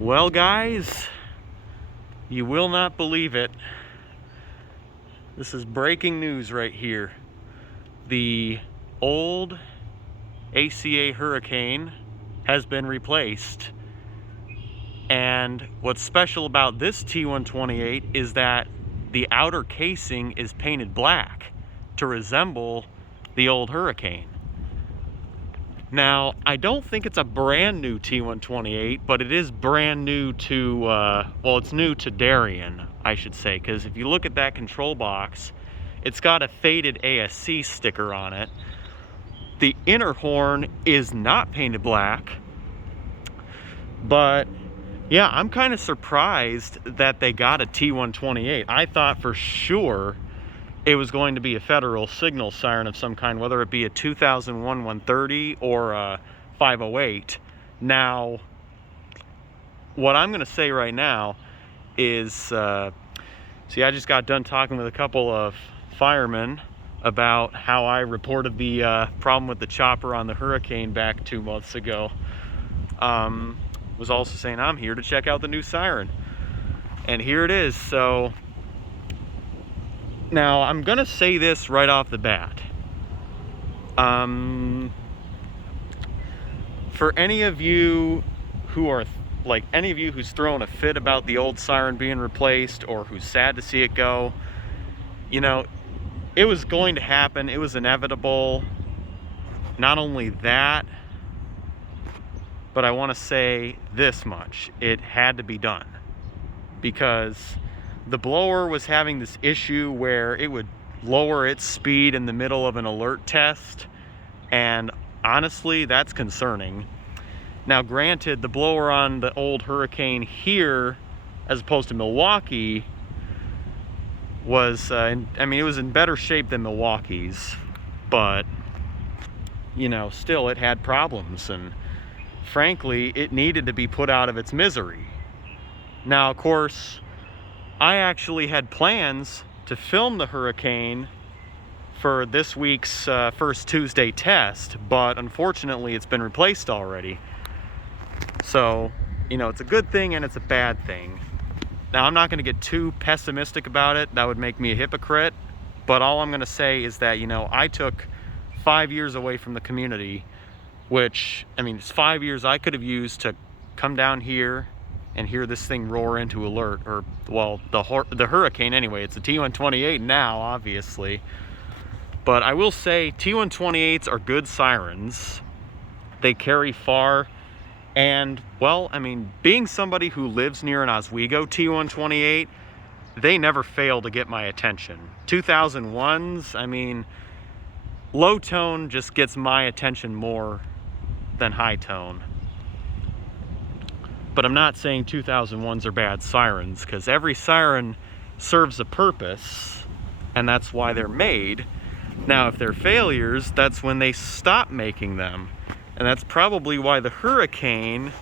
Well, guys, you will not believe it. This is breaking news right here. The old ACA Hurricane has been replaced. And what's special about this T-128 is that the outer casing is painted black to resemble the old Hurricane. Now, I don't think it's a brand new T-128, but it is brand new to, well, it's new to Darien, I should say, because if you look at that control box, it's got a faded ASC sticker on it. The inner horn is not painted black, but yeah, I'm kind of surprised that they got a T-128. I thought for sure it was going to be a federal signal siren of some kind, whether it be a 2001 130 or a 508. Now, what I'm going to say right now is, see, I just got done talking with a couple of firemen about how I reported the problem with the chopper on the Hurricane back 2 months ago. Was also saying I'm here to check out the new siren. And here it is. So now I'm gonna say this right off the bat. For any of you who are any of you who's throwing a fit about the old siren being replaced or who's sad to see it go, you know, it was going to happen. It was inevitable. Not only that, but I want to say this much: it had to be done, because the blower was having this issue where it would lower its speed in the middle of an alert test, and honestly, that's concerning. Now, granted, the blower on the old Hurricane here, as opposed to Milwaukee, was, I mean, it was in better shape than Milwaukee's, but, you know, still it had problems, and frankly, it needed to be put out of its misery. Now, of course, I actually had plans to film the Hurricane for this week's first Tuesday test, but unfortunately it's been replaced already. So, you know, it's a good thing and it's a bad thing. Now, I'm not going to get too pessimistic about it. That would make me a hypocrite. But all I'm going to say is that, you know, I took 5 years away from the community, which, I mean, it's 5 years I could have used to come down here and hear this thing roar into alert, or, well, the Hurricane anyway. It's a T-128 now, obviously. But I will say T-128s are good sirens. They carry far. And, well, I mean, being somebody who lives near an Oswego T-128, they never fail to get my attention. 2001s, I mean, low tone just gets my attention more than high tone. But I'm not saying 2001s are bad sirens, because every siren serves a purpose, and that's why they're made. Now, if they're failures, that's when they stop making them. And that's probably why the Hurricane,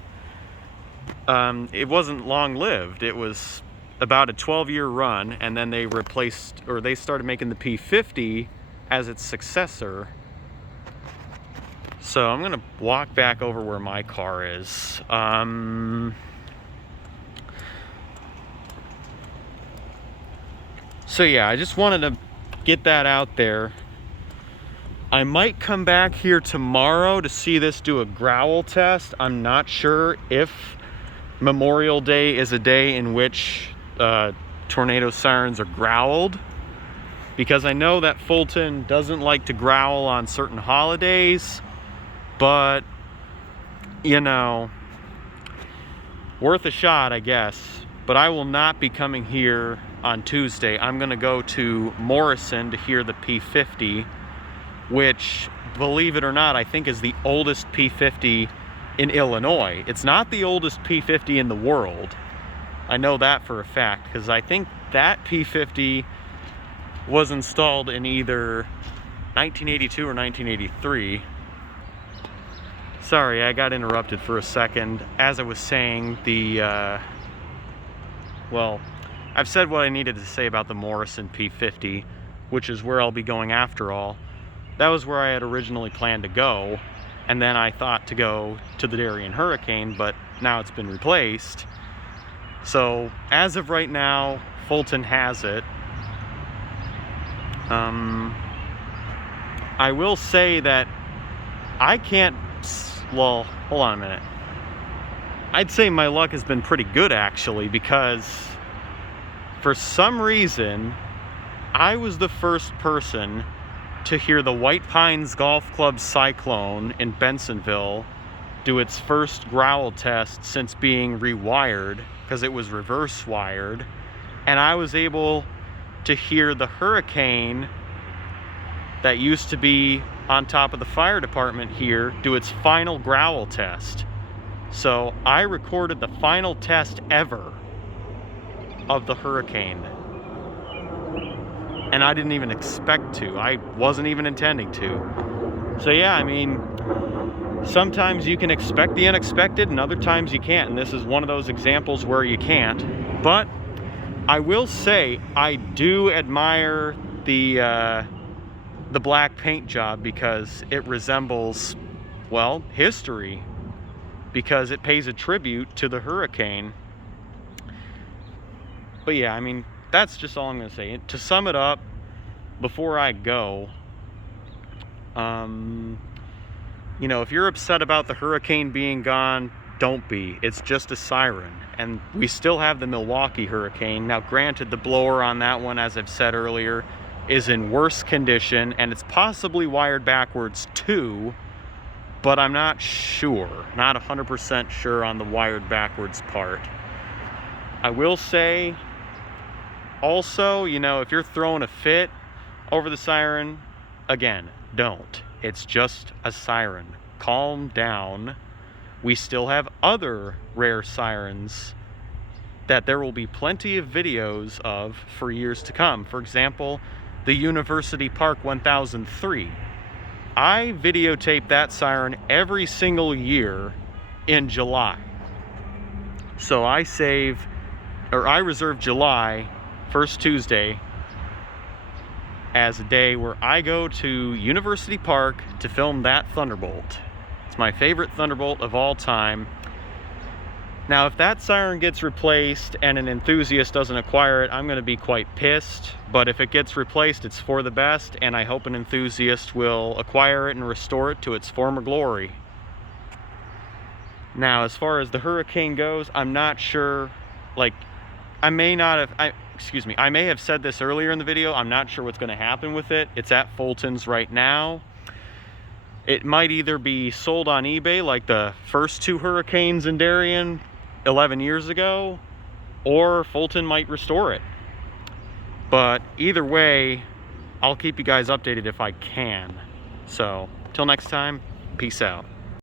it wasn't long-lived. It was about a 12-year run, and then they replaced, or they started making the P50 as its successor. So I'm gonna walk back over where my car is. So yeah, I just wanted to get that out there. I might come back here tomorrow to see this do a growl test. I'm not sure if Memorial Day is a day in which tornado sirens are growled, because I know that Fulton doesn't like to growl on certain holidays, but, you know, worth a shot, I guess. But I will not be coming here on Tuesday. I'm gonna go to Morrison to hear the P50, which, believe it or not, I think is the oldest P50 in Illinois. It's not the oldest P50 in the world. I know that for a fact, because I think that P50 was installed in either 1982 or 1983. Sorry, I got interrupted for a second. As I was saying, well, I've said what I needed to say about the Morrison P50, which is where I'll be going after all. That was where I had originally planned to go, and then I thought to go to the Darien Hurricane, but now it's been replaced. So as of right now, Fulton has it. I will say that I can't, well, hold on a minute. I'd say my luck has been pretty good actually, because for some reason, I was the first person to hear the White Pines Golf Club Cyclone in Bensonville do its first growl test since being rewired, because it was reverse wired. And I was able to hear the Hurricane that used to be on top of the fire department here do its final growl test. So I recorded the final test ever of the Hurricane. And I didn't even expect to. I wasn't even intending to. So yeah, I mean, sometimes you can expect the unexpected and other times you can't. And this is one of those examples where you can't. But I will say I do admire the black paint job, because it resembles, well, history, because it pays a tribute to the Hurricane. But yeah, I mean, that's just all I'm going to say. To sum it up, before I go, you know, if you're upset about the Hurricane being gone, don't be. It's just a siren. And we still have the Milwaukee Hurricane. Now, granted, the blower on that one, as I've said earlier, is in worse condition, and it's possibly wired backwards too, but I'm not sure, not 100% sure on the wired backwards part. I will say also, you know, if you're throwing a fit over the siren, again, don't. It's just a siren. Calm down. We still have other rare sirens that there will be plenty of videos of for years to come. For example, the University Park 1003. I videotape that siren every single year in July. So I reserve July, first Tuesday, as a day where I go to University Park to film that Thunderbolt. It's my favorite Thunderbolt of all time. Now, if that siren gets replaced and an enthusiast doesn't acquire it, I'm going to be quite pissed. But if it gets replaced, it's for the best, and I hope an enthusiast will acquire it and restore it to its former glory. Now, as far as the Hurricane goes, I'm not sure, like, I may have said this earlier in the video, I'm not sure what's going to happen with it. It's at Fulton's right now. It might either be sold on eBay like the first two Hurricanes in Darien 11 years ago, or Fulton might restore it. But either way, I'll keep you guys updated if I can. So, till next time, peace out.